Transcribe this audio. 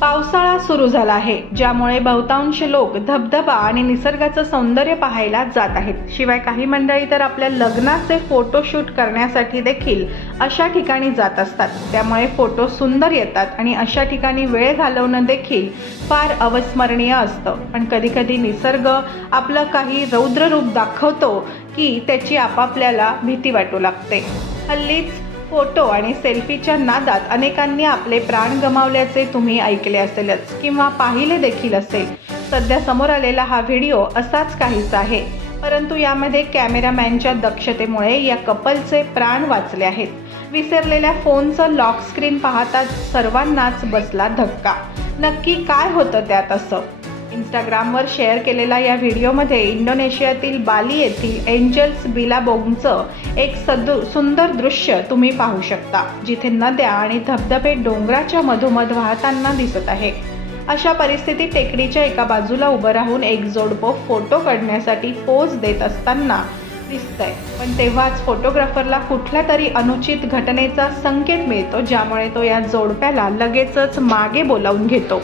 पावसाळा सुरू झाला आहे ज्यामुळे बहुतांश लोक धबधबा आणि निसर्गाचं सौंदर्य पाहायला जात आहेत. शिवाय काही मंडळी तर आपल्या लग्नाचे फोटोशूट करण्यासाठी देखील अशा ठिकाणी जात असतात. त्यामुळे फोटो सुंदर येतात आणि अशा ठिकाणी वेळ घालवणं देखील फार अविस्मरणीय असतं. पण कधीकधी निसर्ग आपलं काही रौद्र रूप दाखवतो की त्याची आपापल्याला भीती वाटू लागते. हल्लीच फोटो आणि सेल्फीच्या नादात अनेकांनी आपले प्राण गमावल्याचे तुम्ही ऐकले असेलच किंवा पाहिले देखील असेल. सध्या समोर आलेला हा व्हिडिओ असाच काहीसा आहे. परंतु यामध्ये कॅमेरामॅनच्या दक्षतेमुळे या कपलचे प्राण वाचले आहेत. विसरलेल्या फोनचं लॉक स्क्रीन पाहताच सर्वांनाच बसला धक्का. नक्की काय होतं त्यात असं? इंस्टाग्रामवर शेअर केलेल्या या व्हिडिओमध्ये इंडोनेशियातील बाली येथील एंजल्स बिलाबोंगचं एक सदु सुंदर दृश्य तुम्ही पाहू शकता जिथे नद्या आणि धबधबे डोंगराच्या मधोमध वाहताना दिसत आहे. अशा परिस्थितीत टेकडीच्या एका बाजूला उभं राहून एक जोडपं फोटो काढण्यासाठी पोज देत असताना दिसतंय. पण तेव्हाच फोटोग्राफरला कुठल्या तरी अनुचित घटनेचा संकेत मिळतो ज्यामुळे तो या जोडप्याला लगेचच मागे बोलावून घेतो.